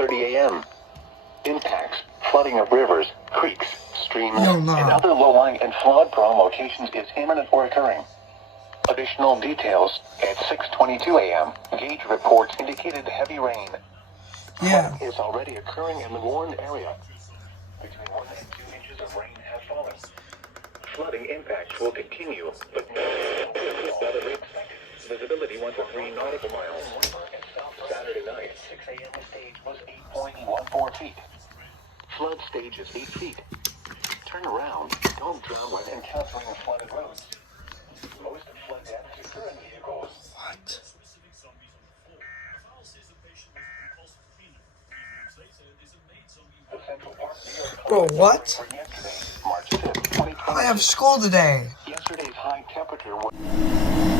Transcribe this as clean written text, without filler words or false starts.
10:30 a.m. Impacts, flooding of rivers, creeks, streams, No, no. and other low-lying and flood-prone locations is imminent or occurring. Additional details, at 6:22 a.m., gauge reports indicated heavy rain. Yeah. Flooding is already occurring in the warned area. Between 1 and 2 inches of rain have fallen. Flooding impacts will continue, but visibility 1 to 3 nautical miles. Saturday night, 6 a.m. the stage was 8.14 feet. Flood stage is 8 feet. Turn around. Don't drown when encountering flooded roads. Most flood deaths occur in vehicles. What? The Central Park New York Bro, what? for yesterday, March 5th, 2020. I have school today. Yesterday's high temperature was